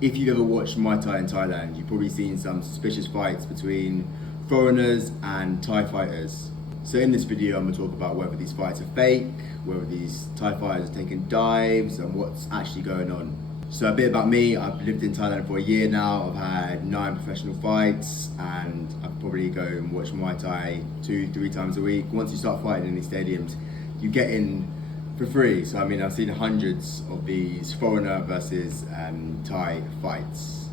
If you've ever watched Muay Thai in Thailand, you've probably seen some suspicious fights between foreigners and Thai fighters. So in this video, I'm going to talk about whether these fights are fake, whether these Thai fighters are taking dives, and what's actually going on. So a bit about me: I've lived in Thailand for a year now. I've had 9 professional fights, and I probably go and watch Muay Thai 2-3 times a week. Once you start fighting in these stadiums, you get in for free. So I mean, I've seen hundreds of these foreigner versus Thai fights.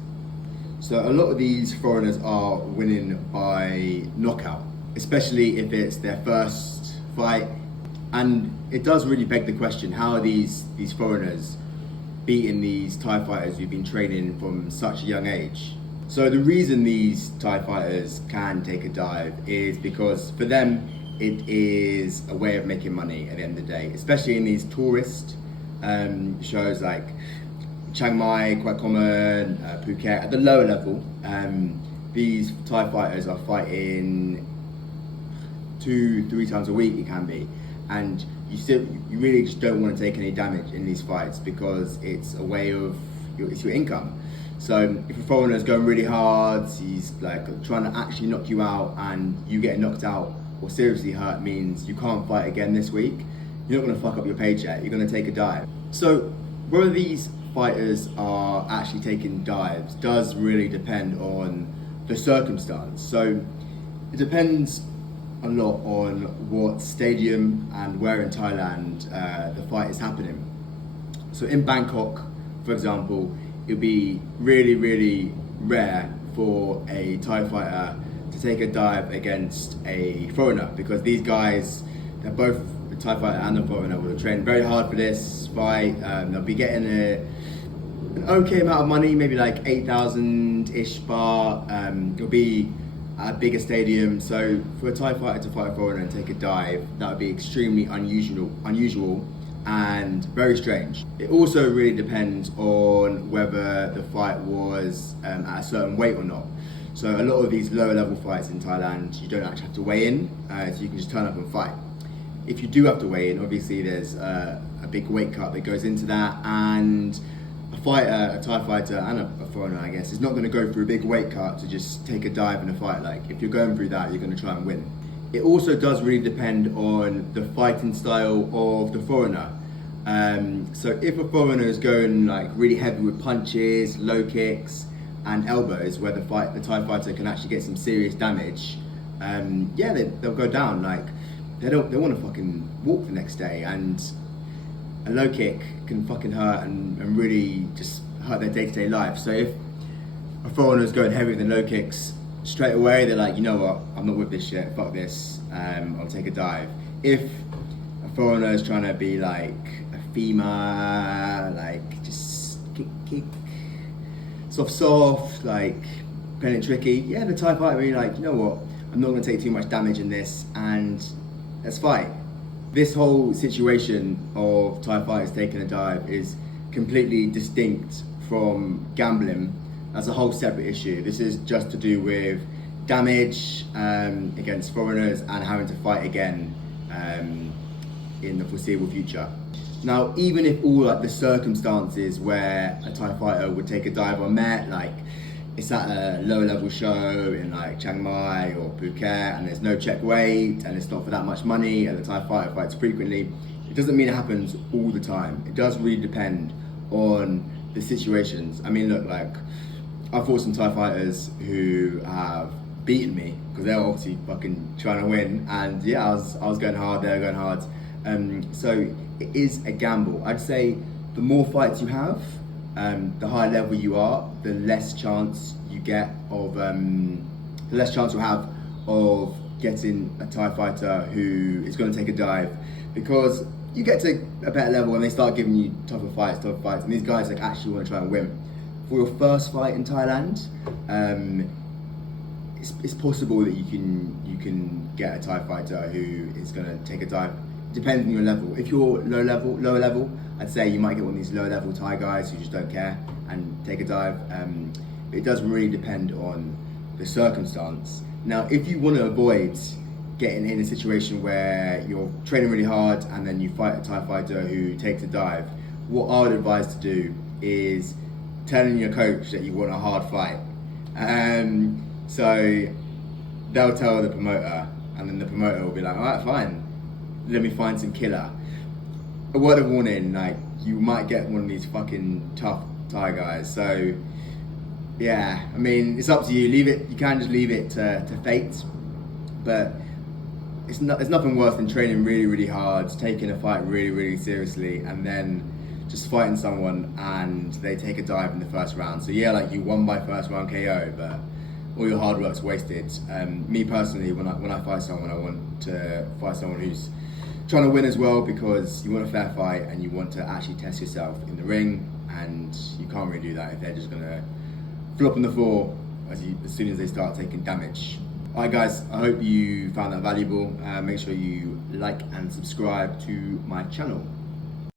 So a lot of these foreigners are winning by knockout, especially if it's their first fight. And it does really beg the question: how are these foreigners beating these Thai fighters who've been training from such a young age? So the reason these Thai fighters can take a dive is because for them it is a way of making money at the end of the day, especially in these tourist shows like Chiang Mai, quite common, Phuket. At the lower level, these Thai fighters are fighting 2-3 times a week, it can be, and you really just don't want to take any damage in these fights because it's a way of it's your income. So if a foreigner is going really hard, he's like trying to actually knock you out, and you get knocked out or seriously hurt, means you can't fight again this week. You're not going to fuck up your paycheck, you're going to take a dive. So whether these fighters are actually taking dives does really depend on the circumstance. So it depends a lot on what stadium and where in Thailand the fight is happening. So in Bangkok, for example, it would be really rare for a Thai fighter to take a dive against a foreigner, because these guys, they're both the Thai fighter and the foreigner will have trained very hard for this fight. They'll be getting an okay amount of money, maybe like 8,000-ish baht. It'll be at a bigger stadium. So for a Thai fighter to fight a foreigner and take a dive, that would be extremely unusual and very strange. It also really depends on whether the fight was at a certain weight or not. So a lot of these lower level fights in Thailand, you don't actually have to weigh in, so you can just turn up and fight. If you do have to weigh in, obviously there's a big weight cut that goes into that, and a Thai fighter and a foreigner, I guess, is not going to go through a big weight cut to just take a dive in a fight. Like, if you're going through that, you're going to try and win. It also does really depend on the fighting style of the foreigner. So if a foreigner is going like really heavy with punches, low kicks and elbows, where the Thai fighter can actually get some serious damage, they'll go down. Like, they want to fucking walk the next day, and a low kick can fucking hurt and really just hurt their day-to-day life. So if a foreigner is going heavy with the low kicks, straight away they're like, you know what, I'm not with this shit, fuck this, I'll take a dive. If a foreigner is trying to be like a female, like just kick, soft, like playing it tricky, the Thai fighter will be like, you know what, I'm not going to take too much damage in this, and let's fight. This whole situation of Thai fighters taking a dive is completely distinct from gambling. That's a whole separate issue. This is just to do with damage against foreigners and having to fight again in the foreseeable future. Now, even if all like the circumstances where a Thai fighter would take a dive are met, like it's at a lower level show in like Chiang Mai or Phuket, and there's no check weight, and it's not for that much money, and the Thai fighter fights frequently, it doesn't mean it happens all the time. It does really depend on the situations. I mean, look, like, I've fought some Thai fighters who have beaten me because they're obviously fucking trying to win, and I was going hard, they were going hard. So it is a gamble. I'd say the more fights you have, the higher level you are, the less chance you get of, the less chance you'll have of getting a Thai fighter who is going to take a dive, because you get to a better level and they start giving you tougher fights, and these guys like actually want to try and win. For your first fight in Thailand, it's possible that you can get a Thai fighter who is going to take a dive, depending on your level. If you're lower level, I'd say you might get one of these lower level Thai guys who just don't care and take a dive. It does really depend on the circumstance. Now, if you want to avoid getting in a situation where you're training really hard and then you fight a Thai fighter who takes a dive, what I would advise to do is telling your coach that you want a hard fight. So they'll tell the promoter, and then the promoter will be like, all right, fine, let me find some killer. A word of warning, like, you might get one of these fucking tough Thai guys. So yeah, I mean, it's up to you. Leave it. You can just leave it to fate, but it's nothing worse than training really, really hard, taking a fight really, really seriously, and then just fighting someone and they take a dive in the first round. So yeah, like, you won by first round KO, but all your hard work's wasted. Me personally, when I fight someone, I want to fight someone who's trying to win as well, because you want a fair fight and you want to actually test yourself in the ring, and you can't really do that if they're just gonna flop on the floor as soon as they start taking damage. Alright guys, I hope you found that valuable. Make sure you like and subscribe to my channel.